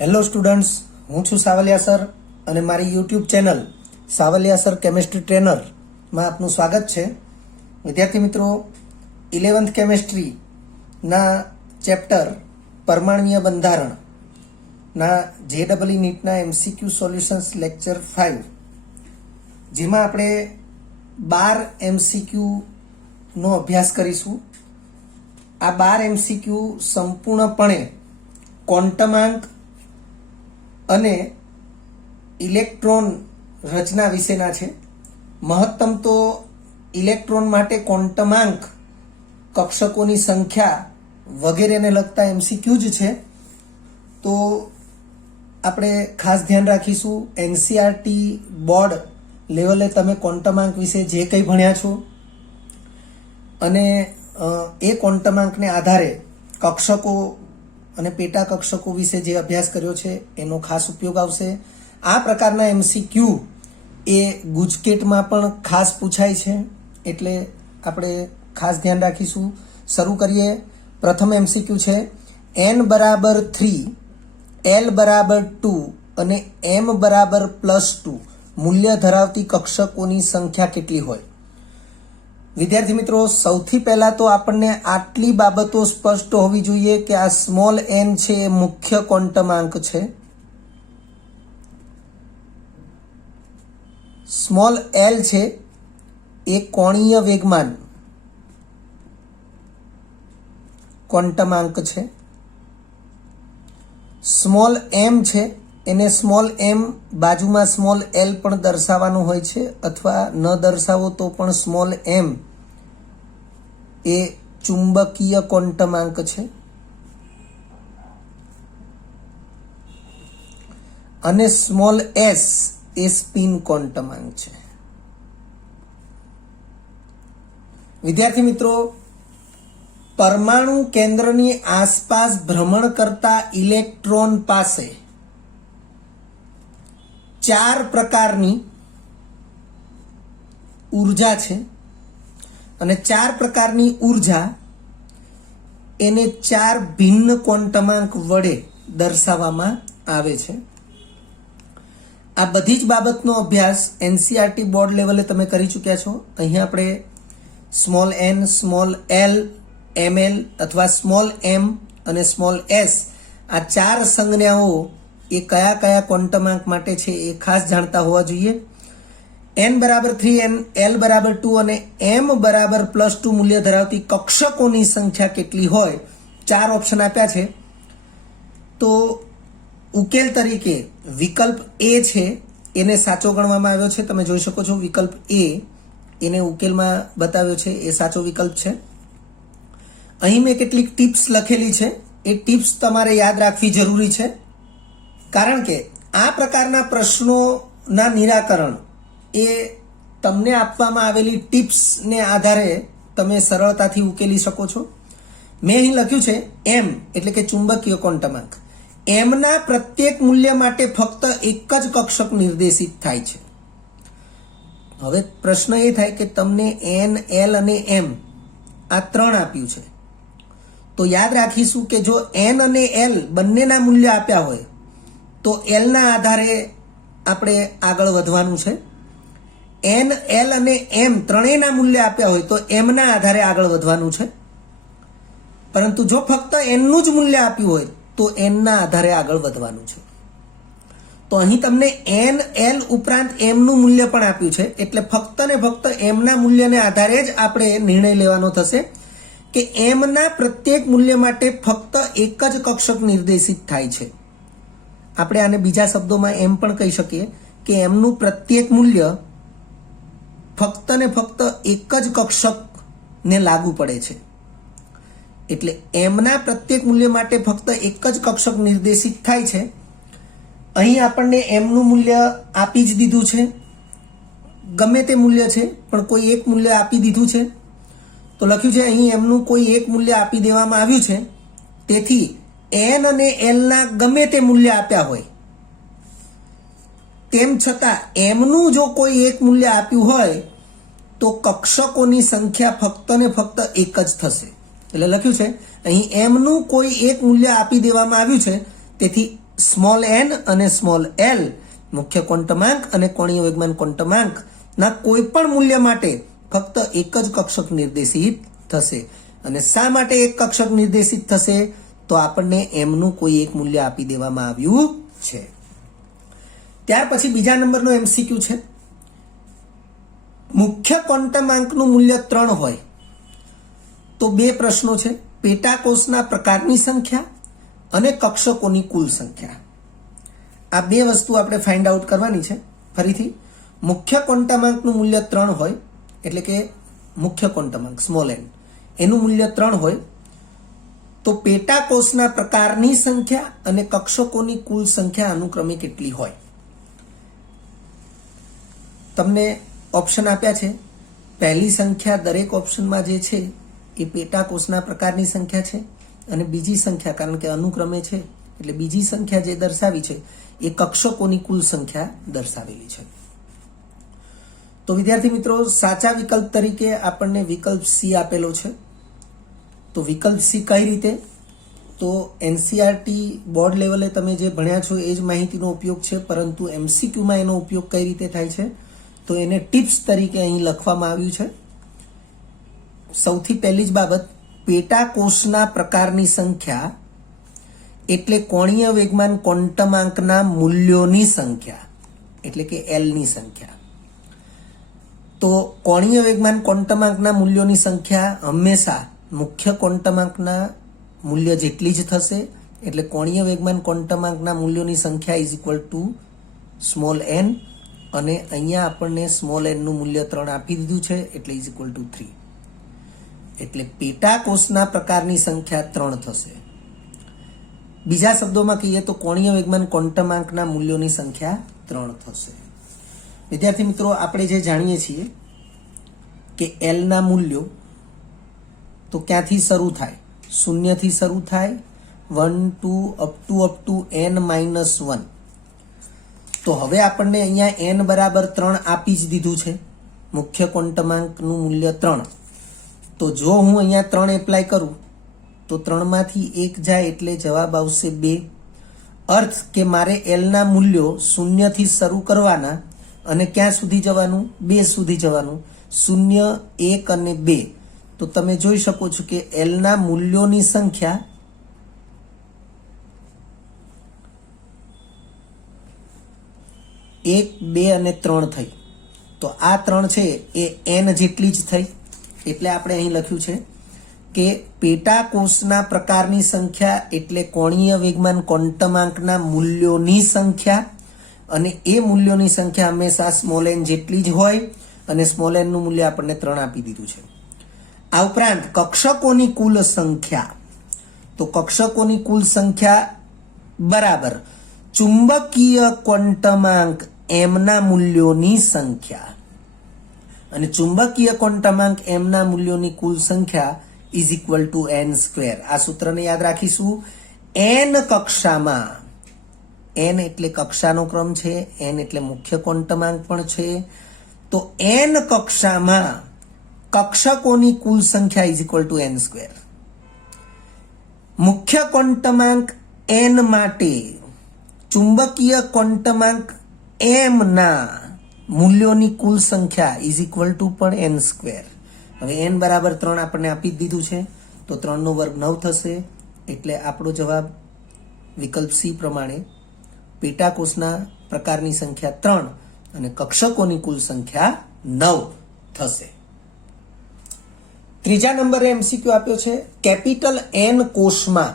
Hello students, હું છું Savaliya sir અને મારી YouTube channel Savaliya sir chemistry ટ્રેનરમાં આપનું સ્વાગત છે. વિદ્યાર્થી મિત્રો, 11th કેમેસ્ટ્રીના ચેપ્ટર પરમાણ્વીય બંધારણના JEE નીટના MCQ સોલ્યુશન્સ લેક્ચર 5, જેમાં આપણે 12 MCQનો અભ્યાસ કરીશું. આ 12 MCQ સંપૂર્ણપણે ક્વોન્ટમાંક અને ઇલેક્ટ્રોન રચના વિશેના છે. મહત્તમ તો ઇલેક્ટ્રોન માટે ક્વોન્ટમાંક, કક્ષકોની સંખ્યા વગેરેને લગતા MCQ જ છે. તો આપણે ખાસ ધ્યાન રાખીશું, NCERT બોર્ડ લેવલે તમે ક્વોન્ટમાંક વિશે જે કંઈ ભણ્યા છો અને એ ક્વોન્ટમાંકને આધારે કક્ષકો અને પેટા કક્ષકો વિશે જે અભ્યાસ કર્યો છે એનો ખાસ ઉપયોગ આવશે. આ પ્રકારના MCQ એ ગુજકેટમાં પણ ખાસ પૂછાય છે, એટલે આપણે ખાસ ધ્યાન રાખીશું. શરૂ કરીએ. પ્રથમ MCQ છે, n બરાબર 3, l બરાબર 2 અને m બરાબર +2 મૂલ્ય ધરાવતી કક્ષકોની સંખ્યા કેટલી હોય? વિદ્યાર્થી મિત્રો, સૌથી પહેલા તો આપણને આટલી બાબતો સ્પષ્ટ હોવી જોઈએ કે આ સ્મોલ n છે એ મુખ્ય ક્વોન્ટમાંક છે. સ્મોલ l છે એ કોણીય વેગમાન ક્વોન્ટમાંક છે. સ્મોલ m છે એને સ્મોલ m બાજુમાં સ્મોલ l પણ દર્શાવવાનું હોય છે, અથવા ન દર્શાવો તો પણ સ્મોલ m એ ચુંબકીય ક્વોન્ટમાંક છે. અને સ્મોલ s એ સ્પિન ક્વોન્ટમાંક છે. વિદ્યાર્થી મિત્રો, પરમાણુ કેન્દ્રની આસપાસ ભ્રમણ કરતા ઇલેક્ટ્રોન પાસે 4 પ્રકારની ઉર્જા છે અને 4 પ્રકારની ઉર્જા એને 4 ભિન્ન ક્વોન્ટમાંક વડે દર્શાવવામાં આવે છે. આ બધી જ બાબતનો અભ્યાસ NCERT બોર્ડ લેવલે તમે કરી ચૂક્યા છો. અહીં આપણે small n, small l, ml અથવા સ્મોલ m અને સ્મોલ s આ 4 સંજ્ઞાઓ એ કયા કયા ક્વોન્ટમાંક માટે છે એ ખાસ જાણતા હોવા જોઈએ. n બરાબર 3, l બરાબર 2 અને m બરાબર +2 મૂલ્ય ધરાવતી કક્ષકોની સંખ્યા કેટલી હોય? 4 ઓપ્શન આપ્યા છે. તો ઉકેલ તરીકે વિકલ્પ A છે એને સાચો ગણવામાં આવ્યો છે. તમે જોઈ શકો છો, વિકલ્પ A એને ઉકેલમાં બતાવ્યો છે, એ સાચો વિકલ્પ છે. અહીં મેં કેટલીક ટિપ્સ લખેલી છે, એ ટિપ્સ તમારે યાદ રાખવી જરૂરી છે, કારણ કે આ પ્રકારના પ્રશ્નોના નિરાકરણ એ તમને આપવામાં આવેલી ટિપ્સને આધારે તમે સરળતાથી ઉકેલી શકો છો. મેં અહીં લખ્યું છે m એટલે કે ચુંબકીય ક્વોન્ટમાંક. એમના પ્રત્યેક મૂલ્ય માટે ફક્ત એક જ કક્ષક નિર્દેશિત થાય છે. હવે પ્રશ્ન એ થાય કે તમને n, l અને m આ 3 આપ્યું છે, તો યાદ રાખીશું કે જો n અને l બંનેના મૂલ્ય આપ્યા હોય તો l ના આધારે આપણે આગળ વધવાનું છે. n, l અને m ત્રણેયના મૂલ્ય આપ્યા હોય તો m ના આધારે આગળ વધવાનું છે. પરંતુ જો ફક્ત n નું જ મૂલ્ય આપ્યું હોય તો n ના આધારે આગળ વધવાનું છે. તો અહીં તમને n, l ઉપરાંત m નું મૂલ્ય પણ આપ્યું છે, એટલે ફક્ત ને ફક્ત m ના મૂલ્યને આધારે જ આપણે નિર્ણય લેવાનો થશે કે m ના પ્રત્યેક મૂલ્ય માટે ફક્ત એક જ કક્ષક નિર્દેશિત થાય છે. આપણે આને બીજા શબ્દોમાં એમ પણ કહી શકીએ કે m નું પ્રત્યેક મૂલ્ય ફક્ત ને ફક્ત એક જ કક્ષકને લાગુ પડે છે. એટલે m ના પ્રત્યેક મૂલ્ય માટે ફક્ત એક જ કક્ષક નિર્દેશિત થાય છે. અહીં આપણને m નું મૂલ્ય આપી જ દીધું છે, ગમે તે મૂલ્ય છે પણ કોઈ એક મૂલ્ય આપી દીધું છે. તો લખ્યું છે અહીં m નું કોઈ એક મૂલ્ય આપી દેવામાં આવ્યું છે. તેથી n અને l ના ગમે તે મૂલ્ય આપ્યા હોય તેમ છતાં m નું જો કોઈ એક મૂલ્ય આપ્યું હોય તો કક્ષકોની સંખ્યા ફક્ત ને ફક્ત એક જ થશે. એટલે લખ્યું છે અહીં m નું કોઈ એક મૂલ્ય આપી દેવામાં આવ્યું છે, તેથી સ્મોલ એન અને સ્મોલ એલ મુખ્ય ક્વોન્ટમાંક અને કોણીય વેગમાન ક્વોન્ટમાંકના કોઈ પણ મૂલ્ય માટે ફક્ત એક જ કક્ષક નિર્દેશિત થશે. અને શા માટે એક કક્ષક નિર્દેશિત થશે? તો આપણને એમનું કોઈ એક મૂલ્ય આપી દેવામાં આવ્યું છે. ત્યાર પછી બીજા નંબરનો એમસીક્યુ છે, મુખ્ય ક્વોન્ટમાંકનું મૂલ્ય 3 હોય તો બે પ્રશ્નો છે, પેટાકોષના પ્રકારની સંખ્યા અને કક્ષકોની કુલ સંખ્યા. આ બે વસ્તુ આપણે ફાઇન્ડ આઉટ કરવાની છે. ફરીથી, મુખ્ય ક્વોન્ટમાંકનું મૂલ્ય 3 હોય એટલે કે મુખ્ય ક્વોન્ટમાંક સ્મોલ એન એનું મૂલ્ય 3 હોય તો પેટાકોષના પ્રકારની સંખ્યા અને કક્ષકોની કુલ સંખ્યા અનુક્રમે કેટલી હોય? તમને ઓપ્શન આપ્યા છે. પહેલી સંખ્યા દરેક ઓપ્શનમાં જે છે એ પેટાકોષના પ્રકારની સંખ્યા છે અને બીજી સંખ્યા, કારણ કે અનુક્રમે છે એટલે બીજી સંખ્યા જે દર્શાવી છે એ કક્ષકોની કુલ સંખ્યા દર્શાવેલી છે. તો વિદ્યાર્થી મિત્રો, સાચા વિકલ્પ તરીકે આપણને વિકલ્પ સી આપેલો છે. તો વિકલ્પ સી કઈ રીતે? તો એનસીઆરટી બોર્ડ લેવલે તમે જે ભણ્યા છો એ જ માહિતીનો ઉપયોગ છે, પરંતુ એમસીક્યુમાં એનો ઉપયોગ કઈ રીતે થાય છે તો એને ટિપ્સ તરીકે અહીં લખવામાં આવ્યું છે. સૌથી પહેલી જ બાબત, પેટાકોષના પ્રકારની સંખ્યા એટલે કોણીય વેગમાન ક્વોન્ટમાંકના મૂલ્યોની સંખ્યા એટલે કે એલની સંખ્યા. તો કોણીય વેગમાન ક્વોન્ટમાંકના મૂલ્યોની સંખ્યા હંમેશા મુખ્ય ક્વોન્ટમાંકના મૂલ્ય જેટલી જ થશે. એટલે કોણીય વેગમાન ક્વોન્ટમાંકના મૂલ્યોની સંખ્યા is equal to small n, અને અહીંયા આપણને સ્મોલ એનનું મૂલ્ય 3 આપી દીધું છે એટલે ઇઝ ઇક્વલ ટુ 3. એટલે પેટાકોષના પ્રકારની સંખ્યા 3 થશે. બીજા શબ્દોમાં કહીએ તો કોણીય વેગમાન ક્વોન્ટમાંકના મૂલ્યોની સંખ્યા 3 થશે. વિદ્યાર્થી મિત્રો, આપણે જે જાણીએ છીએ કે એલના મૂલ્યો તો ક્યાંથી શરૂ થાય? 0 થી શરૂ થાય, 1 2 અપ ટુ n-1. તો હવે આપણને અહીંયા n બરાબર 3 આપી જ દીધું છે, મુખ્ય ક્વોન્ટમાંકનું મૂલ્ય 3. તો જો હું અહીંયા 3 એપ્લાય કરું તો 3 માંથી 1 જાય એટલે જવાબ આવશે 2. અર્થ કે મારે એલના મૂલ્યો 0 થી શરૂ કરવાના અને ક્યાં સુધી જવાનું? 2 સુધી જવાનું. 0, 1 અને 2. તો તમે જોઈ શકો છો કે એલના મૂલ્યોની સંખ્યા એક, 2 અને 3 થઈ. તો આ 3 છે એ n જેટલી જ થઈ. એટલે આપણે અહીં લખ્યું છે કે પેટાકોષના પ્રકારની સંખ્યા એટલે કોણીય વેગમાન ક્વોન્ટમાંકના મૂલ્યોની સંખ્યા, અને એ મૂલ્યોની સંખ્યા હંમેશા સ્મોલ એન જેટલી જ હોય, અને સ્મોલ એનનું મૂલ્ય આપણને 3 આપી દીધું છે. આ ઉપરાંત કક્ષકોની કુલ સંખ્યા, તો કક્ષકોની કુલ સંખ્યા બરાબર ચુંબકીય ક્વોન્ટમાંક એમના મૂલ્યોની સંખ્યા, અને ચુંબકીય ક્વોન્ટમાંક એમના મૂલ્યોની કુલ સંખ્યા ઇઝ ઇક્વલ ટુ n². આ સૂત્રને યાદ રાખીશું. n કક્ષામાં, n એટલે કક્ષાનો ક્રમ છે, n એટલે મુખ્ય ક્વોન્ટમાંક પણ છે. તો n કક્ષામાં કક્ષકોની કુલ સંખ્યા ઇઝ ઇક્વલ ટુ n². મુખ્ય ક્વોન્ટમાંક n માટે ચુંબકીય ક્વોન્ટમાંક m ના મૂલ્યોની કુલ સંખ્યા ઇઝ ઇક્વલ ટુ પણ n². હવે n બરાબર 3 આપણને આપી જ દીધું છે, તો 3 નો વર્ગ 9 થશે. એટલે આપણો જવાબ વિકલ્પ સી પ્રમાણે પેટાકોષના પ્રકારની સંખ્યા 3 અને કક્ષકોની કુલ સંખ્યા 9 થશે. ત્રીજા નંબરે એમસીક્યુ આપ્યો છે, કેપિટલ N કોષમાં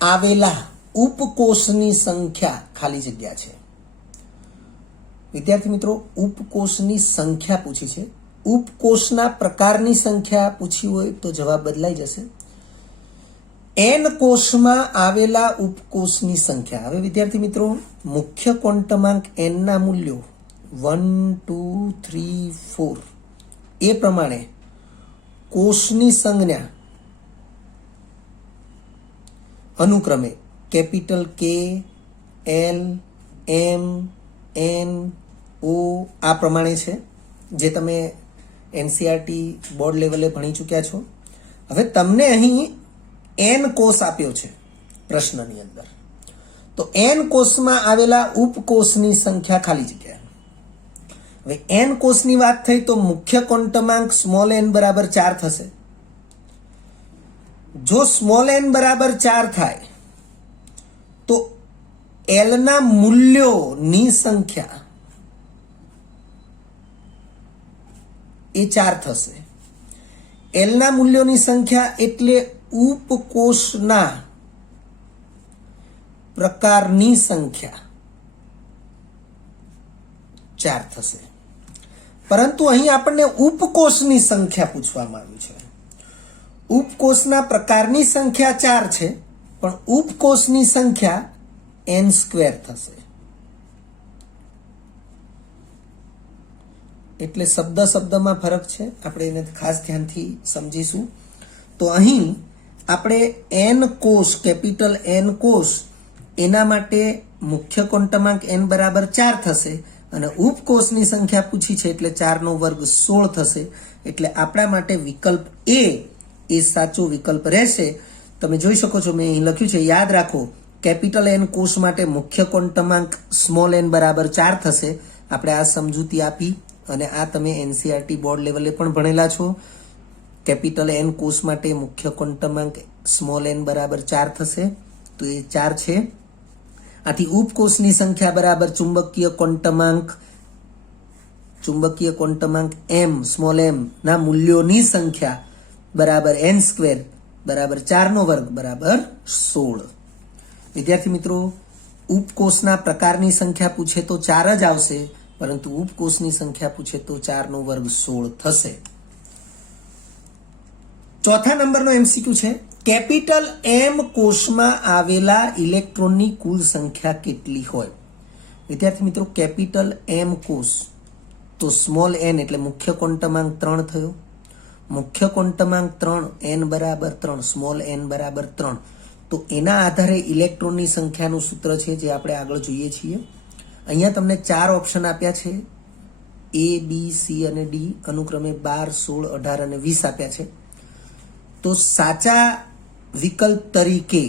આવેલા ઉપકોષની સંખ્યા ખાલી જગ્યા છે. વિદ્યાર્થી મિત્રો, ઉપકોષની સંખ્યા પૂછી છે. ઉપકોષના પ્રકારની સંખ્યા પૂછી હોય તો જવાબ બદલાઈ જશે. n કોષમાં આવેલા ઉપકોષની સંખ્યા. હવે વિદ્યાર્થી મિત્રો, મુખ્ય ક્વોન્ટમાંક n ના મૂલ્યો 1 2 3 4 એ પ્રમાણે કોષની સંજ્ઞા અનુક્રમે capital K, L, M, N, O આ પ્રમાણે છે, જે તમે એનસીઆરટી બોર્ડ લેવલે ભણી ચૂક્યા છો. હવે તમને અહીં n કોષ આપ્યો છે પ્રશ્નની અંદર, તો n કોષમાં આવેલા ઉપકોષની સંખ્યા ખાલી જગ્યા. હવે n કોષની વાત થઈ તો મુખ્ય ક્વોન્ટમાંક સ્મોલ n બરાબર 4 થશે. જો સ્મોલ n બરાબર 4 થાય તો L ના મૂલ્યોની સંખ્યા એ 4 થશે. L ના મૂલ્યોની સંખ્યા એટલે ઉપકોષના પ્રકારની સંખ્યા 4 થશે. પરંતુ અહીં આપણને ઉપકોષની સંખ્યા પૂછવામાં આવ્યું છે. ઉપકોષના પ્રકારની સંખ્યા 4 છે, પણ ઉપકોષની સંખ્યા n² થશે. એટલે શબ્દ શબ્દમાં ફરક છે, આપણે એને ખાસ ધ્યાનથી સમજીશું. તો અહીં આપણે n કોષ, કેપિટલ N કોષ, એના માટે મુખ્ય ક્વોન્ટમાંક n બરાબર 4 થશે અને ઉપકોષની સંખ્યા પૂછી છે એટલે 4 નો વર્ગ 16 થશે. એટલે આપણા માટે વિકલ્પ A એ સાચો વિકલ્પ રહેશે. તમે જોઈ શકો છો, મેં અહીં લખ્યું છે, યાદ રાખો કેપિટલ N કોષ માટે મુખ્ય ક્વોન્ટમાંક સ્મોલ n બરાબર 4 થશે. આપણે આ સમજૂતી આપી અને આ તમે NCERT બોર્ડ લેવલે પણ ભણેલા છો. કેપિટલ N કોષ માટે મુખ્ય ક્વોન્ટમાંક સ્મોલ n બરાબર 4 થશે, તો એ 4 છે. આથી ઉપકોષની સંખ્યા બરાબર ચુંબકીય ક્વોન્ટમાંક m સ્મોલ m ના મૂલ્યોની સંખ્યા બરાબર n² બરાબર 4 નો વર્ગ બરાબર 16. વિદ્યાર્થી મિત્રો, ઉપકોષના પ્રકારની સંખ્યા પૂછે તો 4 જ આવશે, પરંતુ ઉપકોષની સંખ્યા પૂછે તો 4 નો વર્ગ 16 થશે. ચોથા નંબરનો MCQ છે, કેપિટલ M કોષમાં આવેલા ઇલેક્ટ્રોનની કુલ સંખ્યા કેટલી હોય? વિદ્યાર્થી મિત્રો, કેપિટલ M કોષ તો સ્મોલ n એટલે મુખ્ય ક્વોન્ટમાંક 3 થયો. મુખ્ય ક્વોન્ટમાંક 3, n બરાબર 3, સ્મોલ n બરાબર 3. તો એના આધારે ઇલેક્ટ્રોનની સંખ્યાનું સૂત્ર છે, જે આપણે આગળ જોઈએ છીએ. અહીંયા તમને 4 ઓપ્શન આપ્યા છે, A, B, C અને D, અનુક્રમે 12, 16, 18 અને 20 આપ્યા છે. તો સાચા વિકલ્પ તરીકે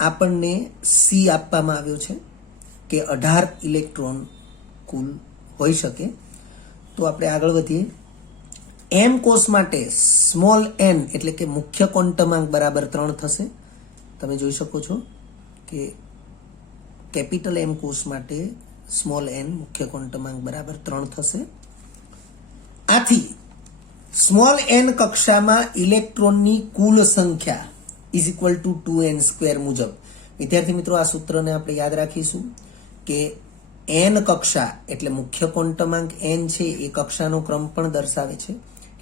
આપણને C આપવામાં આવ્યો છે કે 18 ઇલેક્ટ્રોન કુલ હોઈ શકે. તો આપણે આગળ વધીએ. M કોષ માટે સ્મોલ n એટલે કે મુખ્ય ક્વોન્ટમાંક બરાબર 3 થશે. તમે જોઈ શકો છો કે કેપિટલ M કોષ માટે સ્મોલ n મુખ્ય ક્વોન્ટમાંક બરાબર 3 થશે. આથી સ્મોલ n કક્ષામાં ઇલેક્ટ્રોનની કુલ સંખ્યા ઇઝ ઇક્વલ ટુ 2n² મુજબ. વિદ્યાર્થી મિત્રો, આ સૂત્રને આપણે યાદ રાખીશું કે n કક્ષા એટલે મુખ્ય ક્વોન્ટમાંક n છે, એ કક્ષાનો ક્રમ પણ દર્શાવે છે.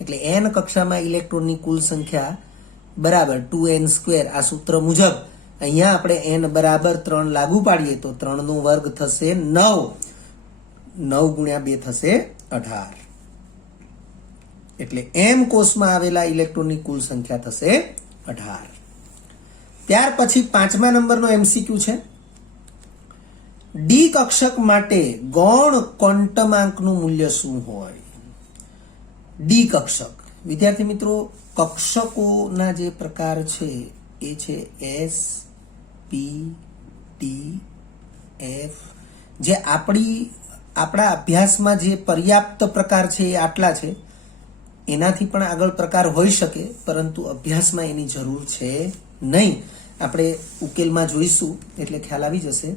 એટલે n કક્ષામાં ઇલેક્ટ્રોનની કુલ સંખ્યા બરાબર 2n². આ સૂત્ર મુજબ અહીંયા આપણે n બરાબર 3 લાગુ પાડીએ તો 3 નો વર્ગ થશે 9. 9 ગુણ્યા 2 થશે 18. એટલે M કોષમાં આવેલા ઇલેક્ટ્રોનની કુલ સંખ્યા થશે 18. ત્યાર પછી 5મા નંબરનો MCQ છે, D કક્ષક માટે ગૌણ ક્વોન્ટમાંકનું મૂલ્ય શું હોય? D કક્ષક. વિદ્યાર્થી મિત્રો, કક્ષકોના જે પ્રકાર છે એ છે S, P, T, F. જે આપણા અભ્યાસમાં જે પર્યાપ્ત પ્રકાર છે એ આટલા છે. એનાથી પણ આગળ પ્રકાર હોઈ શકે, પરંતુ અભ્યાસમાં એની જરૂર છે નહીં. આપણે ઉકેલમાં જોઈશું એટલે ખ્યાલ આવી જશે.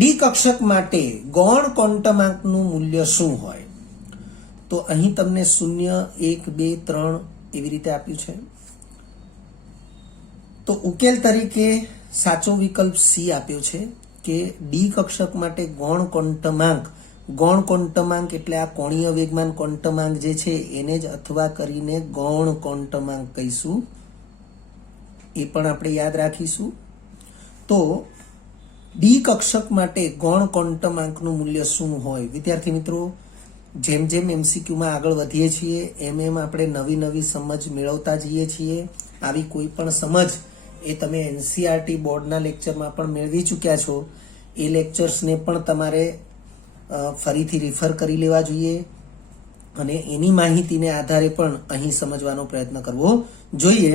D કક્ષક માટે ગૌણ ક્વોન્ટમાંકનું મૂલ્ય શું હોય? તો અહીં તમને 0, 1, 2, 3 એવી રીતે આપ્યું છે. તો ઉકેલ તરીકે સાચો વિકલ્પ C આપ્યો છે કે D કક્ષક માટે ગૌણ ક્વોન્ટમાંક એટલે આ કોણીય વેગમાન ક્વોન્ટમાંક જે છે એને જ અથવા કરીને ગૌણ ક્વોન્ટમાંક કહીશું. એ પણ આપણે યાદ રાખીશું. તો D કક્ષક માટે ગૌણ ક્વોન્ટમાંકનું મૂલ્ય શું હોય? વિદ્યાર્થી મિત્રો, જેમ જેમ MCQમાં આગળ વધીએ છીએ એમ આપણે નવી સમજ મેળવતા જઈએ છીએ. આવી કોઈ પણ સમજ એ તમે NCERT બોર્ડના લેક્ચરમાં પણ મેળવી ચૂક્યા છો. એ લેક્ચર્સને પણ તમારે ફરીથી રિફર કરી લેવા જોઈએ અને એની માહિતીને આધારે પણ અહીં સમજવાનો પ્રયત્ન કરવો જોઈએ.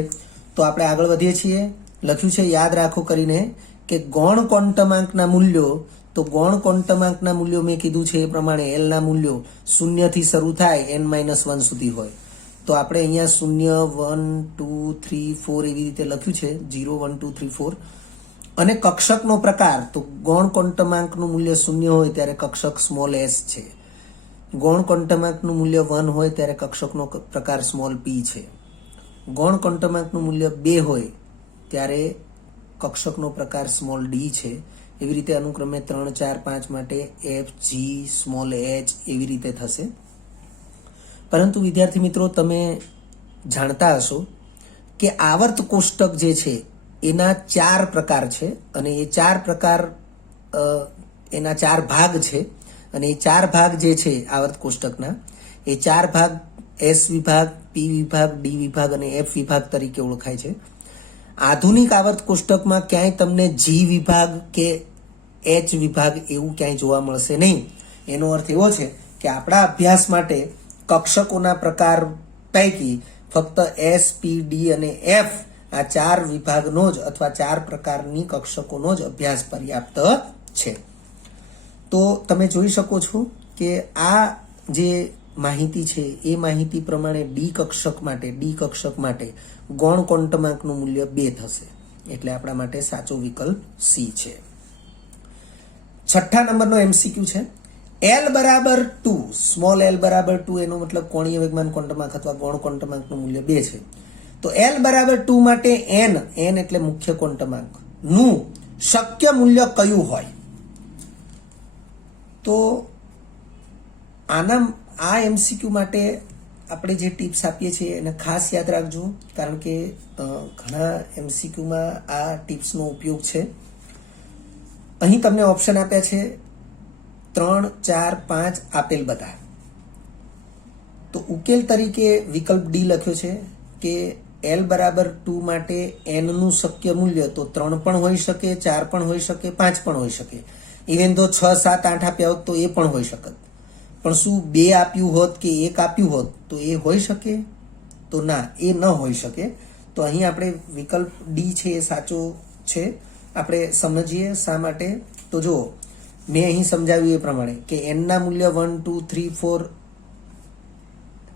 તો આપણે આગળ વધીએ છીએ. લખ્યું છે યાદ રાખો કરીને કે ગૌણ ક્વોન્ટમાંકના મૂલ્યો, તો ગૌણ ક્વોન્ટમાંકના મૂલ્યો મેં કીધું છે એ પ્રમાણે એલના મૂલ્યો શૂન્યથી શરૂ થાય n-1 સુધી હોય. તો આપણે અહીંયા 0 1 2 3 4 એવી રીતે લખ્યું છે, 0 1 2 3 4. અને કક્ષકનો પ્રકાર, તો ગૌણ ક્વોન્ટમાંકનું મૂલ્ય 0 હોય ત્યારે કક્ષક સ્મોલ s છે. ગૌણ ક્વોન્ટમાંકનું મૂલ્ય 1 હોય ત્યારે કક્ષકનો પ્રકાર સ્મોલ p છે. ગૌણ ક્વોન્ટમાંકનું મૂલ્ય 2 હોય ત્યારે કક્ષકનો પ્રકાર સ્મોલ d છે. એવી રીતે અનુક્રમે 3 4 5 માટે f g સ્મોલ h એવી રીતે થશે. પરંતુ વિદ્યાર્થી મિત્રો, તમે જાણતા હશો કે આવર્ત કોષ્ટક જે છે એના 4 પ્રકાર છે, અને એ 4 પ્રકાર એના 4 ભાગ છે. અને એ 4 ભાગ જે છે આવર્ત કોષ્ટકના, એ 4 ભાગ S વિભાગ, P વિભાગ, D વિભાગ અને F વિભાગ તરીકે ઓળખાય છે. આધુનિક આવર્ત કોષ્ટકમાં ક્યાંય તમને G વિભાગ કે H વિભાગ એવું ક્યાંય જોવા મળશે નહીં. એનો અર્થ એવો છે કે આપણા અભ્યાસ માટે કક્ષકોના પ્રકાર પૈકી ફક્ત S, P, D અને F આ 4 વિભાગનો જ અથવા 4 પ્રકારની કક્ષકોનો જ અભ્યાસ પર્યાપ્ત છે. તો તમે જોઈ શકો છો કે આ જે માહિતી છે એ માહિતી પ્રમાણે ડી કક્ષક માટે ગૌણ ક્વોન્ટમાંકનું મૂલ્ય 2 થશે. એટલે આપણા માટે સાચો વિકલ્પ સી છે. 6થા નંબરનો MCQ છે. L બરાબર 2, સ્મોલ l બરાબર 2, એનો મતલબ કોણીય વેગમાન ક્વોન્ટમાંક અથવા ગૌણ ક્વોન્ટમાંકનું મૂલ્ય 2 છે. તો L બરાબર 2 માટે n એટલે મુખ્ય ક્વોન્ટમાંક નું શક્ય મૂલ્ય કયું હોય? તો આ MCQ માટે આપણે જે ટિપ્સ આપીએ છીએ એને ખાસ યાદ રાખજો, કારણ કે ઘણા MCQમાં આ ટિપ્સનો ઉપયોગ છે. અહીં તમને ઓપ્શન આપ્યા છે 3 4 5 આપેલ બધા. તો ઉકેલ તરીકે વિકલ્પ ડી લખ્યો છે કે L બરાબર 2 માટે n નું શક્ય મૂલ્ય તો 3 પણ હોઈ શકે, 4 પણ હોઈ શકે, 5 પણ હોઈ શકે. ઇવન તો 6 7 8 આપ્યા હોત તો એ પણ હોઈ શકત. પણ શું 2 આપ્યું હોત કે 1 આપ્યું હોત તો એ હોઈ શકે? તો ના, એ ન હોઈ શકે. તો અહીં આપણે વિકલ્પ ડી છે એ સાચો છે. આપણે સમજીએ શા માટે. તો જુઓ, મેં અહીં સમજાવ્યું એ પ્રમાણે કે n ના મૂલ્ય 1 2 3 4,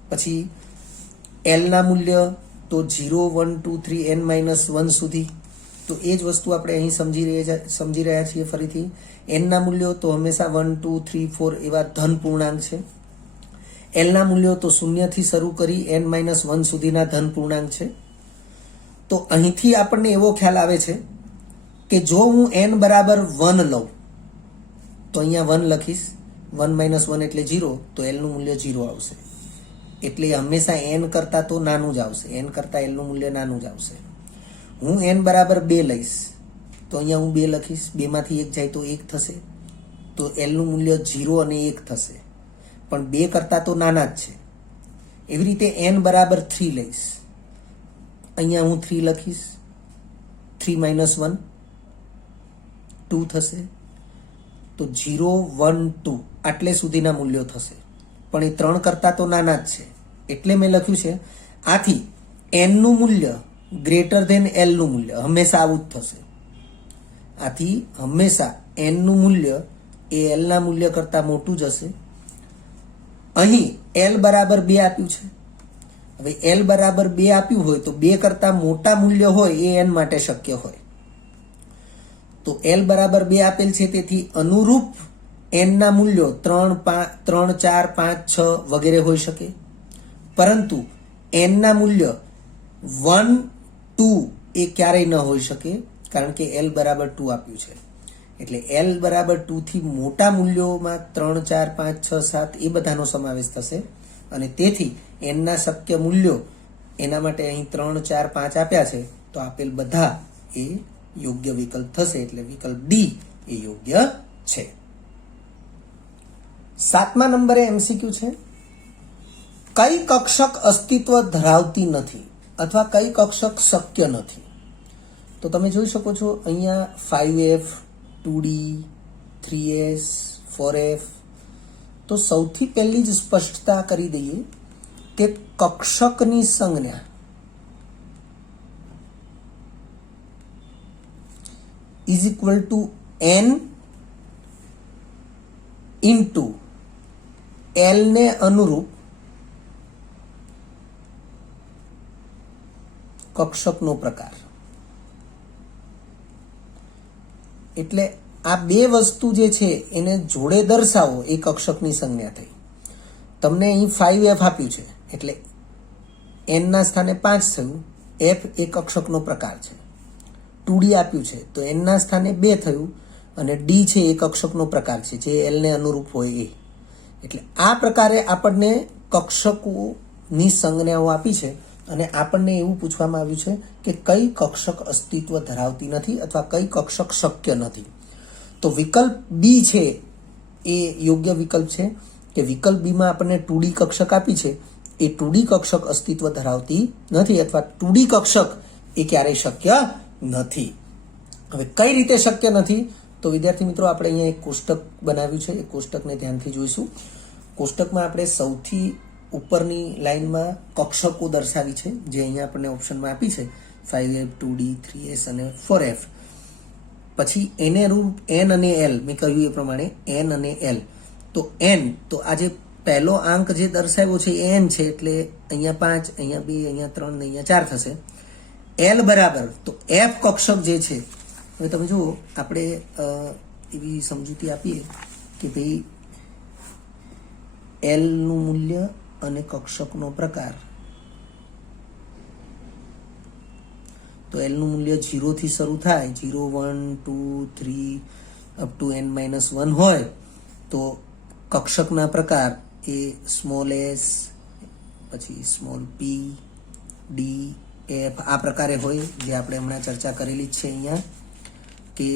પછી l ના મૂલ્ય તો 0 1 2 3 n-1 સુધી. તો એ જ વસ્તુ આપણે અહીં સમજી રહ્યા છીએ. ફરીથી n ના મૂલ્યો તો હંમેશા 1 2 3 4 એવા ધન પૂર્ણાંક છે. l ના મૂલ્યો તો 0 થી શરૂ કરી n-1 સુધીના ધન પૂર્ણાંક છે. તો અહીંથી આપણને એવો ખ્યાલ આવે છે કે જો હું n બરાબર 1 લઉં તો અહીંયા 1 લખીશ, 1-1 એટલે 0, તો l નું મૂલ્ય 0 આવશે. એટલે હંમેશા n કરતાં તો નાનું જ આવશે, n કરતાં l નું મૂલ્ય નાનું જ આવશે. હું n બરાબર 2 લઈશ તો અહીંયા હું 2 લખીશ, 2 માંથી 1 જાય તો 1 થશે. તો l નું મૂલ્ય 0 અને 1 થશે, પણ 2 કરતાં તો નાના જ છે. એવી રીતે n બરાબર 3 લઈશ, અહીંયા હું 3 લખીશ, 3-1 2 થશે. તો 0 1 2 આટલે સુધીના મૂલ્યો થશે, પણ એ 3 કરતાં તો નાના જ છે. એટલે મેં લખ્યું છે આથી n નું મૂલ્ય ગ્રેટર ધેન l નું મૂલ્ય, હંમેશા આવું જ થશે. આથી હંમેશા n નું મૂલ્ય એ l ના મૂલ્ય કરતાં મોટું જ હશે. અહીં l બરાબર 2 આપ્યું છે. હવે l બરાબર 2 આપ્યું હોય તો 2 કરતાં મોટા મૂલ્ય હોય એ n માટે શક્ય હોય. તો l બરાબર 2 આપેલ છે, તેથી અનુરૂપ n ના મૂલ્યો 3 4 5 6 વગેરે હોઈ શકે. પરંતુ n ના મૂલ્ય 1 2 એ ક્યારેય ન હોઈ શકે, કારણ કે l બરાબર 2 આપ્યું છે. એટલે l બરાબર 2 થી મોટા મૂલ્યોમાં 3 4 5 6 7 એ બધાનો સમાવેશ થશે. અને તેથી n ના શક્ય મૂલ્યો એના માટે અહીં 3 4 5 આપ્યા છે, તો આપેલ બધા એ યોગ્ય વિકલ્પ થશે. એટલે વિકલ્પ ડી એ યોગ્ય છે. 7મા નંબરે MCQ છે. કઈ કક્ષક અસ્તિત્વ ધરાવતી નથી અથવા કઈ કક્ષક શક્ય નથી? તો તમે જોઈ શકો છો અહીંયા 5f 2d 3s 4f. તો સૌથી પહેલી જ સ્પષ્ટતા કરી દઈએ કે કક્ષકની સંજ્ઞા is equal to n into l ને અનુરૂપ કક્ષકનો પ્રકાર. એટલે આ બે વસ્તુ જે છે એને જોડે દર્શાવો એ કક્ષકની સંજ્ઞા થઈ. તમને અહીં 5f આપ્યું છે એટલે n ના સ્થાને 5 થયું. f એ કક્ષકનો પ્રકાર છે. 2d આપ્યું છે તો n ના સ્થાને 2 થયું અને d છે એ કક્ષકનો પ્રકાર છે જે l ને અનુરૂપ હોય એ. એટલે આ પ્રકારે આપણને કક્ષકોની સંજ્ઞાઓ આપી છે અને આપણને એવું પૂછવામાં આવ્યું છે કે કઈ કક્ષક અસ્તિત્વ ધરાવતી નથી અથવા કઈ કક્ષક શક્ય નથી. તો વિકલ્પ બી છે એ યોગ્ય વિકલ્પ છે કે વિકલ્પ બીમાં આપણને 2D કક્ષક આપી છે એ 2D કક્ષક અસ્તિત્વ ધરાવતી નથી અથવા 2D કક્ષક એ ક્યારેય શક્ય નથી. હવે કઈ રીતે શક્ય નથી તો વિદ્યાર્થી મિત્રો આપણે અહીંયા એક કોષ્ટક બનાવ્યું છે. એ કોષ્ટકને ધ્યાનથી જોઈશું. કોષ્ટકમાં આપણે સૌથી ઉપરની લાઈનમાં કક્ષકો દર્શાવી છે જે અહીંયા આપણને ઓપ્શનમાં આપી છે 5f 2d 3s અને 4f. પછી એને રૂપ n અને l મેં કહ્યું એ પ્રમાણે n અને l. તો n તો આ જે પહેલો આંક જે દર્શાવ્યો છે એ n છે એટલે અહીંયા 5 અહીંયા 2 અહીંયા 3 ને અહીંયા 4 થશે. l બરાબર તો f કક્ષક જે છે હવે તમે જુઓ આપણે એવી સમજૂતી આપીએ કે ભાઈ l નું મૂલ્ય અને કક્ષકનો પ્રકાર. તો l નું મૂલ્ય 0 થી શરૂ થાય 0 1 2 3 અપ ટુ n-1 હોય તો કક્ષકના પ્રકાર એ સ્મોલ s પછી સ્મોલ p d f આ પ્રકારે હોય જે આપણે હમણાં ચર્ચા કરેલી જ છે અહીંયા કે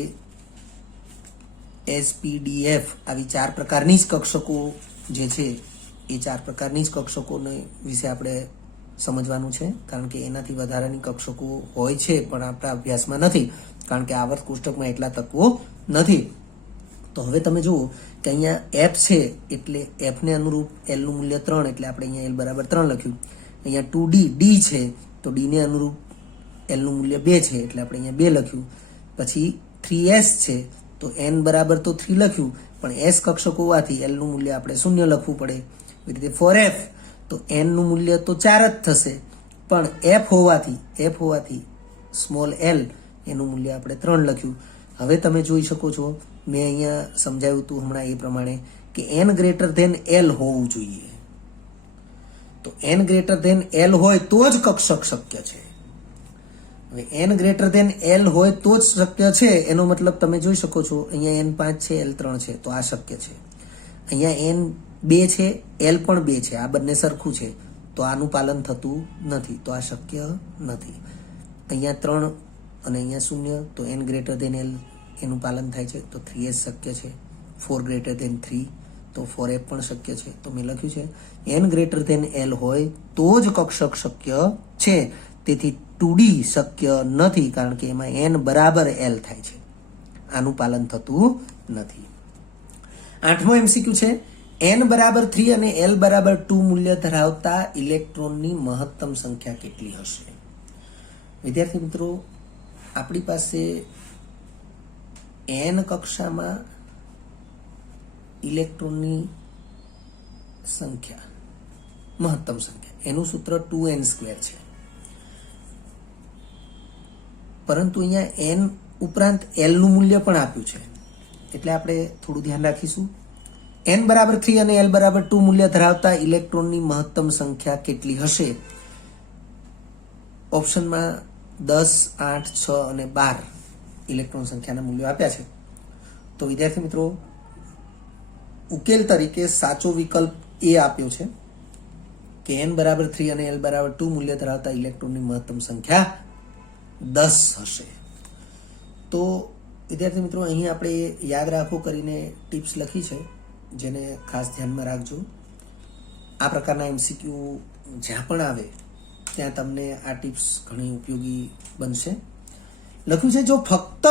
s p d f આવી 4 પ્રકારની જ કક્ષકો જે છે એ 4 પ્રકારની જ કક્ષકોને વિશે આપણે સમજવાનું છે કારણ કે એનાથી વધારાની કક્ષકો હોય છે પણ આપણા અભ્યાસમાં નથી કારણ કે આવર્ત કોષ્ટકમાં એટલા તત્વો નથી. તો હવે તમે જુઓ કે અહીંયા f છે એટલે f ને અનુરૂપ l નું મૂલ્ય 3 એટલે આપણે અહીંયા l બરાબર 3 લખ્યું. અહીંયા 2d d છે તો d ને અનુરૂપ l નું મૂલ્ય 2 છે એટલે આપણે અહીંયા 2 લખ્યું. પછી 3s છે તો n બરાબર તો 3 લખ્યું પણ s કક્ષક હોવાથી l નું મૂલ્ય આપણે 0 લખવું પડે. એ રીતે 4f તો n નું મૂલ્ય તો 4 જ થશે પણ f હોવાથી સ્મોલ l એનું મૂલ્ય આપણે 3 લખ્યું. હવે તમે જોઈ શકો છો મેં અહીંયા સમજાવ્યું હતું હમણાં એ પ્રમાણે કે n ગ્રેટર ધેન l હોવું જોઈએ. તો n ગ્રેટર ધેન l હોય તો જ કક્ષક શક્ય છે. હવે n ગ્રેટર ધેન l હોય તો જ શક્ય છે એનો મતલબ તમે જોઈ શકો છો અહીંયા n 5 છે l 3 છે તો આ શક્ય છે. અહીંયા n 2 છે l પણ 2 છે આ બંને સરખું છે તો આનું પાલન થતું નથી તો આ શક્ય નથી. અહીંયા 3 અને અહીંયા 0 તો n ગ્રેટર ધેન l એનું પાલન થાય છે તો 3s શક્ય છે. 4 ગ્રેટર ધેન 3 તો 4f પણ શક્ય છે. તો મેં લખ્યું છે n ગ્રેટર ધેન l હોય તો જ કક્ષક શક્ય છે. તેથી 2D શક્ય નથી કારણ કે એમાં n બરાબર l થાય છે. આનું પાલન થતું નથી. 8મો MCQ છે n બરાબર 3 અને l બરાબર 2 મૂલ્ય ધરાવતા ઇલેક્ટ્રોનની મહત્તમ સંખ્યા કેટલી હશે? વિદ્યાર્થી મિત્રો આપણી પાસે n કક્ષામાં ઇલેક્ટ્રોનની સંખ્યા મહત્તમ સંખ્યા એનું સૂત્ર 2n² છે. પરંતુ અહીંયા n ઉપરાંત l નું મૂલ્ય પણ આપ્યું છે એટલે આપણે થોડું ધ્યાન રાખીશું. n બરાબર 3 અને l બરાબર 2 મૂલ્ય ધરાવતા ઇલેક્ટ્રોનની મહત્તમ સંખ્યા કેટલી હશે? ઓપ્શનમાં 10 8 6 અને 12 ઇલેક્ટ્રોન સંખ્યાના મૂલ્યો આપ્યા છે. તો વિદ્યાર્થી મિત્રો ઉકેલ તરીકે સાચો વિકલ્પ એ આપ્યો છે કે n બરાબર 3 અને l બરાબર 2 મૂલ્ય ધરાવતા ઇલેક્ટ્રોનની મહત્તમ સંખ્યા 10 હશે. તો વિદ્યાર્થી મિત્રો અહીં આપણે યાદ રાખો કરીને ટિપ્સ લખી છે જેને ખાસ ધ્યાનમાં રાખજો. આ પ્રકારના MCQ જ્યાં પણ આવે ત્યાં તમને આ ટિપ્સ ઘણી ઉપયોગી બનશે. લખ્યું છે જો ફક્ત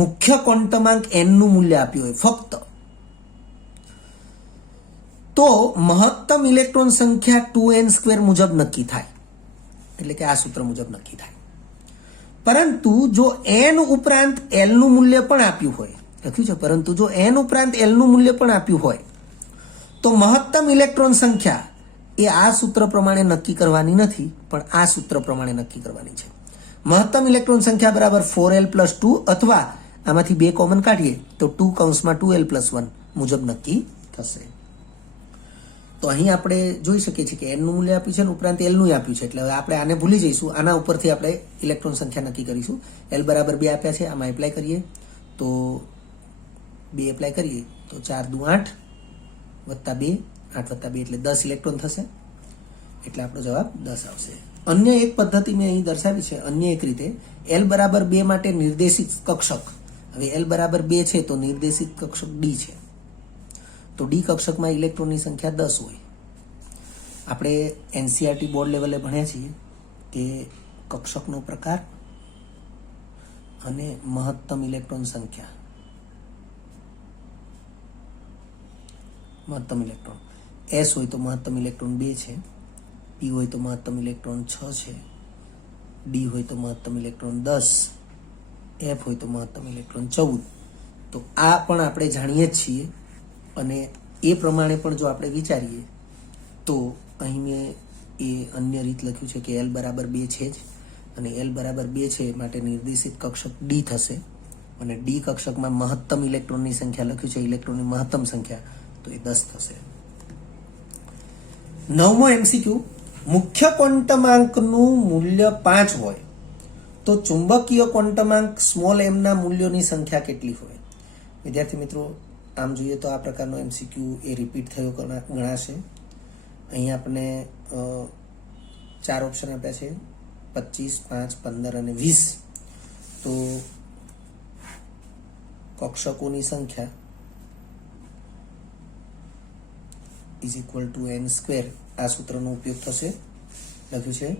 મુખ્ય ક્વોન્ટમાંક n નું મૂલ્ય આપ્યું હોય ફક્ત તો મહત્તમ ઇલેક્ટ્રોન સંખ્યા 2n² મુજબ નક્કી થાય એટલે કે આ સૂત્ર મુજબ નક્કી થાય. પરંતુ જો n ઉપરાંત l નું મૂલ્ય પણ આપ્યું હોય, લખ્યું છે પરંતુ જો n ઉપરાંત l નું મૂલ્ય પણ આપ્યું હોય તો મહત્તમ ઇલેક્ટ્રોન સંખ્યા એ આ સૂત્ર પ્રમાણે નક્કી કરવાની નથી, પણ આ સૂત્ર પ્રમાણે નક્કી કરવાની છે. મહત્તમ ઇલેક્ટ્રોન સંખ્યા બરાબર 4l + 2 અથવા આમાંથી 2 કોમન કાઢીએ તો 2(2l + 1) મુજબ નક્કી થશે. તો અહીં આપણે જોઈ શકીએ છીએ કે n નું મૂલ્ય આપ્યું છે અને ઉપરાંત l નું આપ્યું છે, એટલે હવે આપણે આને ભૂલી જઈશું. આના ઉપરથી આપણે ઇલેક્ટ્રોન સંખ્યા નક્કી કરીશું. l બરાબર 2 આપ્યા છે, આમાં એપ્લાય કરીએ તો 2 એપ્લાય કરીએ તો 4 દુ 8 વત્તા 2, 8 વત્તા 2 એટલે 10 ઇલેક્ટ્રોન થશે, એટલે આપણો જવાબ 10 આવશે. અન્ય એક પદ્ધતિ મેં અહીં દર્શાવી છે. અન્ય એક રીતે l બરાબર 2 માટે નિર્દેશિત કક્ષક, હવે l બરાબર 2 છે તો નિર્દેશિત કક્ષક d છે, તો ડી કક્ષકમાં ઇલેક્ટ્રોનની સંખ્યા 10 હોય. આપણે એનસીઆરટી બોર્ડ લેવલે ભણ્યા છીએ કે કક્ષકનો પ્રકાર અને મહત્તમ ઇલેક્ટ્રોન સંખ્યા, મહત્તમ ઇલેક્ટ્રોન એસ હોય તો મહત્તમ ઇલેક્ટ્રોન 2 છે, પી હોય તો મહત્તમ ઇલેક્ટ્રોન 6 છે, ડી હોય તો મહત્તમ ઇલેક્ટ્રોન 10, એફ હોય તો મહત્તમ ઇલેક્ટ્રોન 14. તો આ પણ આપણે જાણીએ જ છીએ અને એ પ્રમાણે પણ જો આપણે વિચારીએ તો અહીં મેં એ અન્ય રીત લખ્યું છે કે l બરાબર 2 છે જ, અને l બરાબર 2 છે માટે નિર્દેશિત કક્ષક ડી થશે, અને ડી કક્ષકમાં મહત્તમ ઇલેક્ટ્રોનની સંખ્યા લખ્યું છે, ઇલેક્ટ્રોનની મહત્તમ સંખ્યા, તો એ 10 થશે. 9મો MCQ, મુખ્ય ક્વોન્ટમાંકનું મૂલ્ય 5 હોય તો ચુંબકીય ક્વોન્ટમાંક સ્મોલ m ના મૂલ્યોની સંખ્યા કેટલી હોય? વિદ્યાર્થી મિત્રો, આમ જોઈએ તો આ પ્રકારનો MCQ એ રિપીટ થયો ગણાશે. અહીં આપણે 4 ઓપ્શન આપ્યા છે, 25, 5, 15 અને 20. તો કક્ષકોની સંખ્યા = n², આ સૂત્રનો ઉપયોગ થશે. લખ્યું છે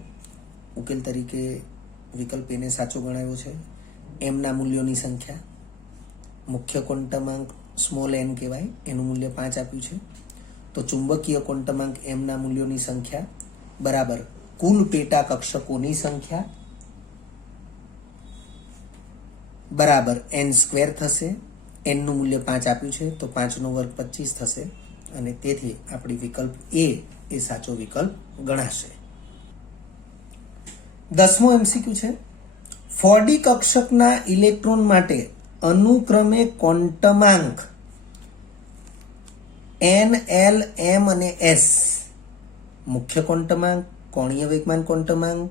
ઉકેલ તરીકે વિકલ્પ એને સાચો ગણાવ્યો છે. m ના મૂલ્યોની સંખ્યા, મુખ્ય ક્વોન્ટમાંક સ્મોલ n કહેવાય, એનું મૂલ્ય 5 આપ્યું છે. તો ચુંબકીય ક્વોન્ટમાંક m ના મૂલ્યોની સંખ્યા બરાબર કુલ પેટા કક્ષકોની સંખ્યા બરાબર n² થશે. n નું મૂલ્ય 5 આપ્યું છે તો 5 નો વર્ગ 25 થશે, અને તેથી આપણી વિકલ્પ એ સાચો વિકલ્પ ગણાશે. 10મો MCQ છે, 4D કક્ષકના ઇલેક્ટ્રોન માટે અનુક્રમે ક્વોન્ટમાંક n, l, m અને s, મુખ્ય ક્વોન્ટમાંક, કોણીય વેગમાન ક્વોન્ટમાંક,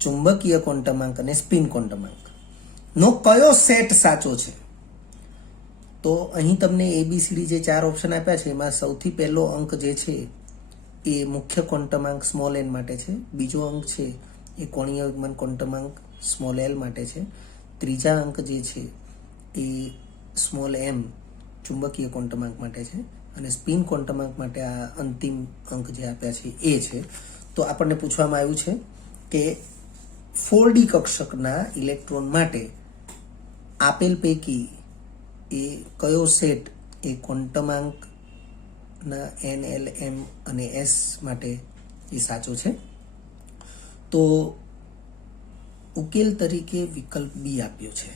ચુંબકીય ક્વોન્ટમાંક અને સ્પિન ક્વોન્ટમાંક નો કયો સેટ સાચો છે? તો અહીં તમને ABCD જે 4 ઓપ્શન આપ્યા છે એમાં સૌથી પહેલો અંક જે છે એ મુખ્ય ક્વોન્ટમાંક સ્મોલ n માટે છે, બીજો અંક છે એ કોણીય વેગમાન ક્વોન્ટમાંક સ્મોલ l માટે છે, ત્રીજા અંક જે છે એ સ્મોલ m ચુંબકીય ક્વોન્ટમાંક માટે છે, અને સ્પિન ક્વોન્ટમાંક માટે આ અંતિમ અંક જે આપ્યા છે એ છે. તો આપણને પૂછવામાં આવ્યું છે કે 4D કક્ષકના ઇલેક્ટ્રોન માટે આપેલ પૈકી એ કયો સેટ એ ક્વોન્ટમાંકના n, l, m અને s માટે એ સાચો છે? તો ઉકેલ તરીકે વિકલ્પ બી આપ્યો છે.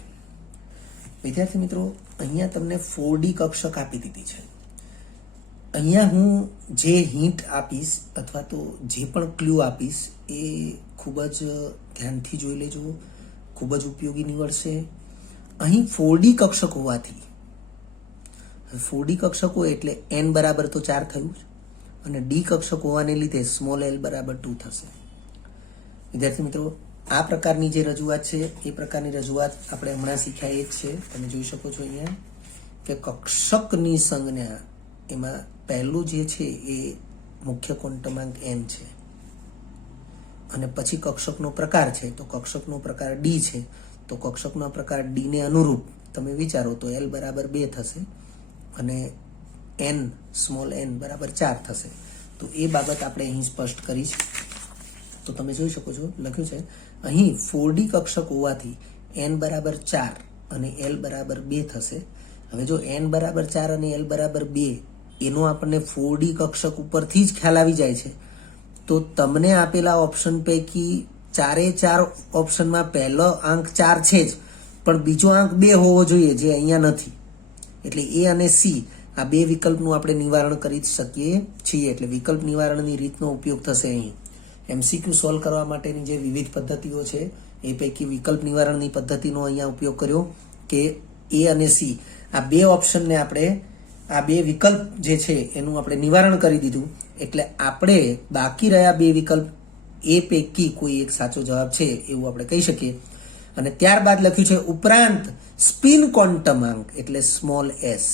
વિદ્યાર્થી મિત્રો, અહીંયા તમને 4D કક્ષક આપી દીધી છે. અહીંયા હું જે હિન્ટ આપીશ અથવા તો જે પણ ક્લુ આપીશ એ ખૂબ જ ધ્યાનથી જોઈ લેજો, ખૂબ જ ઉપયોગી નીવડશે. અહીં 4D કક્ષક હોવાથી, 4D કક્ષક હોય એટલે n બરાબર તો 4 થયું જ, અને ડી કક્ષક હોવાને લીધે સ્મોલ l બરાબર 2 થશે. વિદ્યાર્થી મિત્રો, આ પ્રકારની જે રજૂઆત છે એ પ્રકારની રજૂઆત આપણે હમણાં શીખ્યા એ જ છે. તમે જોઈ શકો છો અહીંયા કે કક્ષકની સંજ્ઞા એમાં પહેલું જે છે એ મુખ્ય ક્વોન્ટમાંક n છે, અને પછી કક્ષકનો પ્રકાર છે તો કક્ષકનો પ્રકાર d છે. તો કક્ષકનો પ્રકાર d ને અનુરૂપ તમે વિચારો તો l બરાબર 2 થશે અને n સ્મોલ n બરાબર 4 થશે. તો એ બાબત આપણે અહીં સ્પષ્ટ કરી છે. તો તમે જોઈ શકો છો લખ્યું છે અહીં 4D કક્ષક હોવાથી n બરાબર 4 અને l બરાબર 2 થશે. હવે જો n બરાબર 4 અને l બરાબર 2 એનો આપણને 4D કક્ષક ઉપરથી જ ખ્યાલ આવી જાય છે, તો તમને આપેલા ઓપ્શન પૈકી ચારે ચાર ઓપ્શનમાં પહેલો આંક 4 છે જ, પણ બીજો આંક 2 હોવો જોઈએ, જે અહીંયા નથી. એટલે એ અને સી આ બે વિકલ્પનું આપણે નિવારણ કરી શકીએ છીએ. એટલે વિકલ્પ નિવારણની રીતનો ઉપયોગ થશે અહીં. એમસીક્યુ સોલ્વ કરવા માટેની જે વિવિધ પદ્ધતિઓ છે એ પૈકી વિકલ્પ નિવારણની પદ્ધતિનો અહીંયા ઉપયોગ કર્યો કે એ અને સી આ બે ઓપ્શનને આપણે આ બે વિકલ્પ જે છે એનું આપણે નિવારણ કરી દીધું. એટલે આપણે બાકી રહ્યા બે વિકલ્પ એ પૈકી કોઈ એક સાચો જવાબ છે એવું આપણે કહી શકીએ. અને ત્યારબાદ લખ્યું છે ઉપરાંત સ્પિન ક્વોન્ટમાંક એટલે સ્મોલ એસ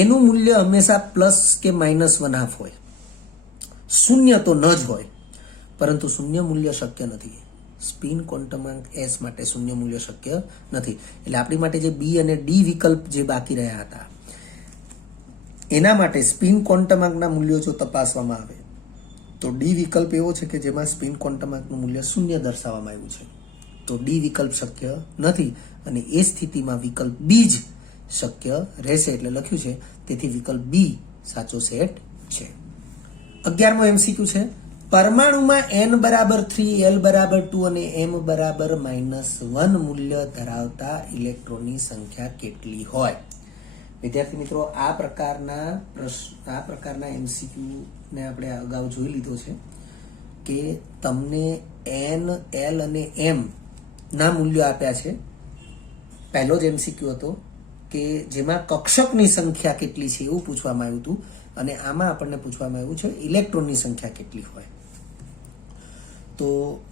એનું મૂલ્ય હંમેશા પ્લસ કે -1/2 હોય. શૂન્ય તો ન જ હોય, પરંતુ શૂન્ય મૂલ્ય શક્ય નથી. સ્પિન ક્વોન્ટમાંક એસ માટે શૂન્ય મૂલ્ય શક્ય નથી. એટલે આપણી માટે જે બી અને ડી વિકલ્પ જે બાકી રહ્યા હતા એના માટે સ્પિન ક્વોન્ટમાંકના મૂલ્યો જો તપાસવામાં આવે તો ડી વિકલ્પ એવો છે કે જેમાં સ્પિન ક્વોન્ટમાંકનું મૂલ્ય શૂન્ય દર્શાવવામાં આવ્યું છે. તો ડી વિકલ્પ શક્ય નથી અને એ સ્થિતિમાં વિકલ્પ બી જ શક્ય રહેશે. એટલે લખ્યું છે તેથી વિકલ્પ બી સાચો સેટ છે. 11મો એમસીક્યુ છે પરમાણુમાં n બરાબર 3 l બરાબર 2 અને m બરાબર -1 મૂલ્ય ધરાવતા ઇલેક્ટ્રોનની સંખ્યા કેટલી હોય? વિદ્યાર્થી મિત્રો, આ પ્રકારના એમસીક્યુ ને આપણે અગાઉ જોઈ લીધો છે કે તમને n l અને m ના મૂલ્યો આપ્યા છે. પહેલો જ એમસીક્યુ હતો કે જેમાં કક્ષકની સંખ્યા કેટલી છે એવું પૂછવામાં આવ્યું હતું અને આમાં આપણને પૂછવામાં આવ્યું છે ઇલેક્ટ્રોનની સંખ્યા કેટલી હોય. તો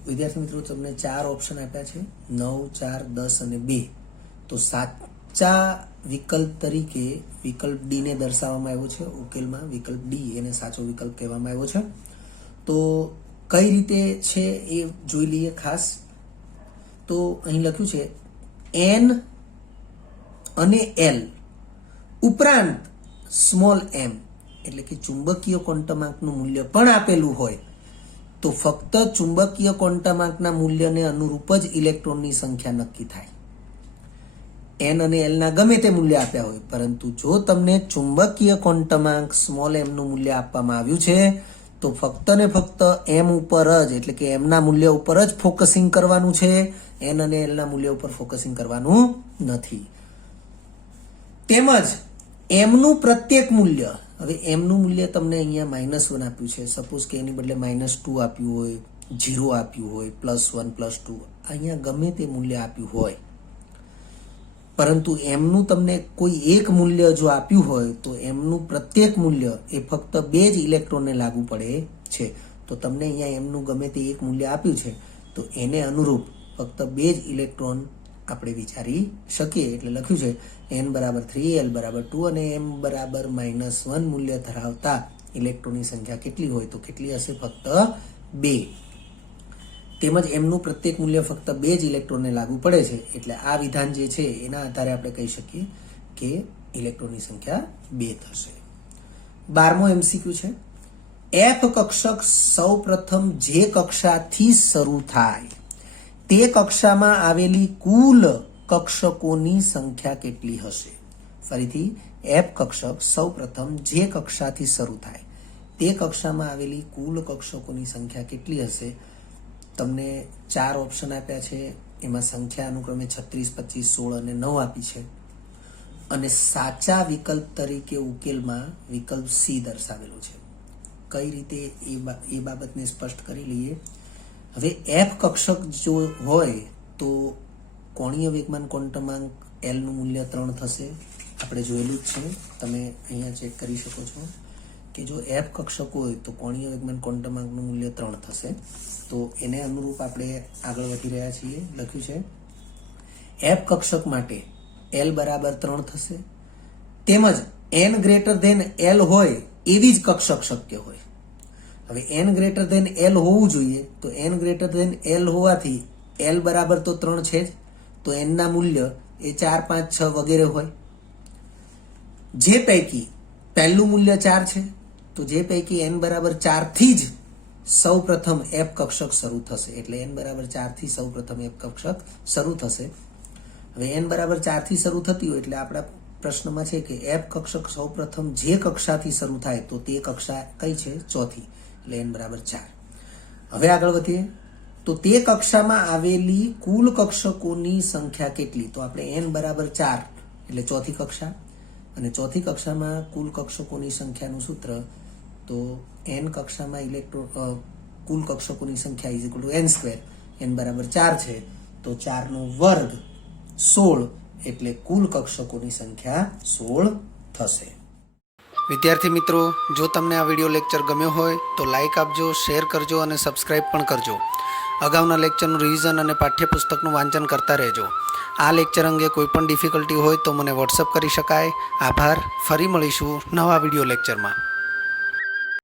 વિદ્યાર્થી મિત્રો, તમને 4 ઓપ્શન આપ્યા છે 9, 4, 10 અને 2. તો સાચા વિકલ્પ તરીકે વિકલ્પ ડી ને દર્શાવવામાં આવ્યો છે ઉકેલમાં. વિકલ્પ ડી એને સાચો વિકલ્પ કહેવામાં આવ્યો છે. તો કઈ રીતે છે એ જોઈ લઈએ ખાસ. તો અહીં લખ્યું છે n અને l ઉપરાંત સ્મોલ m એટલે કે ચુંબકીય ક્વોન્ટમાંકનું મૂલ્ય પણ આપેલું હોય તો ફક્ત ચુંબકીય ક્વોન્ટમાંકના મૂલ્યને અનુરૂપ જ ઇલેક્ટ્રોનની સંખ્યા નક્કી થાય. n અને l ના ગમે તે મૂલ્ય આપ્યા હોય, પરંતુ જો તમને ચુંબકીય ક્વોન્ટમાંક સ્મોલ m નું મૂલ્ય આપવામાં આવ્યું છે તો ફક્ત ને ફક્ત m ઉપર જ એટલે કે m ના મૂલ્ય ઉપર જ ફોકસિંગ કરવાનું છે. n અને l ના મૂલ્ય ઉપર ફોકસિંગ કરવાનું નથી. તેમજ m નું પ્રત્યેક મૂલ્ય, હવે m નું મૂલ્ય તમને અહીંયા -1 આપ્યું છે. સપોઝ કે એની બદલે -2 આપ્યું હોય, 0 આપ્યું હોય, +1 +2 અહીંયા ગમે તે મૂલ્ય આપ્યું હોય, પરંતુ m નું તમને કોઈ એક મૂલ્ય જો આપ્યું હોય તો m નું પ્રત્યેક મૂલ્ય એ ફક્ત 2 જ ઇલેક્ટ્રોનને લાગુ પડે છે. તો તમને અહીંયા m નું ગમે તે એક મૂલ્ય આપ્યું છે તો એને અનુરૂપ ફક્ત 2 જ ઇલેક્ટ્રોન આપણે વિચારી શકીએ. એટલે લખ્યું છે n બરાબર 3, l બરાબર 2 અને m બરાબર -1 મૂલ્ય ધરાવતા ઇલેક્ટ્રોનની સંખ્યા કેટલી હોય? તો કેટલી હશે? ફક્ત 2. તેમજ m નું પ્રત્યેક મૂલ્ય ફક્ત 2 જ ઇલેક્ટ્રોનને લાગુ પડે છે. એટલે આ વિધાન જે છે એના આધારે આપણે કહી શકીએ કે ઇલેક્ટ્રોનની સંખ્યા 2 થશે. 12મો એમસીક્યુ છે f કક્ષક સૌપ્રથમ જે કક્ષાથી શરૂ થાય તે કક્ષામાં આવેલી કુલ કક્ષકોની સંખ્યા કેટલી હશે? ફરીથી, f કક્ષક સૌપ્રથમ જે કક્ષાથી શરૂ થાય તે કક્ષામાં આવેલી કુલ કક્ષકોની સંખ્યા કેટલી હશે? તમને 4 ઓપ્શન આપ્યા છે. એમાં સંખ્યા અનુક્રમે 36, 25, 16 અને 9 આપી છે. અને સાચા વિકલ્પ તરીકે ઉકેલમાં વિકલ્પ સી દર્શાવેલો છે. કઈ રીતે એ બાબતને સ્પષ્ટ કરી લઈએ. હવે f કક્ષક જો હોય તો કોણીય વેગમાન ક્વોન્ટમાંક l નું મૂલ્ય 3 થશે. આપણે જોયેલું જ છે, તમે અહીંયા ચેક કરી શકો છો કે જો f કક્ષક હોય તો કોણીય વેગમાન ક્વોન્ટમાંકનું મૂલ્ય 3 થશે. તો એને અનુરૂપ આપણે આગળ વધી રહ્યા છીએ. લખ્યું છે f કક્ષક માટે l બરાબર 3 થશે. તેમજ n ગ્રેટર ધેન l હોય એવી જ કક્ષક શક્ય હોય. હવે n ગ્રેટર ધેન l હોવું જોઈએ તો n ગ્રેટર ધેન l હોવાથી l બરાબર તો 3 છે જ, તો n ના મૂલ્ય એ 4, 5, 6 વગેરે હોય. જે પૈકી પહેલું મૂલ્ય 4 છે તો જે પૈકી n બરાબર 4 થી જ સૌ પ્રથમ f કક્ષક શરૂ થશે. એટલે n બરાબર 4 થી સૌ પ્રથમ f કક્ષક શરૂ થશે. હવે n બરાબર 4 થી શરૂ થતી હોય એટલે આપણા પ્રશ્નમાં છે કે f કક્ષક સૌ પ્રથમ જે કક્ષાથી શરૂ થાય તો તે કક્ષા કઈ છે? ચોથી. એટલે n બરાબર 4. હવે આગળ વધીએ તો તે કક્ષામાં આવેલી કુલ કક્ષકોની સંખ્યા કેટલી? તો આપણે n બરાબર 4 એટલે ચોથી કક્ષા, અને ચોથી કક્ષામાં કુલ કક્ષકોની સંખ્યાનું સૂત્ર તો n કક્ષામાં કુલ કક્ષકોની સંખ્યા is equal two n square. n બરાબર 4 છે તો 4 નો વર્ગ 16 એટલે કુલ કક્ષકોની સંખ્યા 16 થશે. વિદ્યાર્થી મિત્રો, જો તમને આ વિડીયો લેક્ચર ગમ્યો હોય તો લાઇક આપજો, શેર કરજો અને સબસ્ક્રાઇબ પણ કરજો. અગાઉના લેક્ચરનું રિવિઝન અને પાઠ્યપુસ્તકનું વાંચન કરતા રહેજો. આ લેક્ચર અંગે કોઈ પણ ડિફિકલ્ટી હોય તો મને વોટ્સઅપ કરી શકાય. આભાર. ફરી મળીશું નવા વિડીયો લેક્ચરમાં.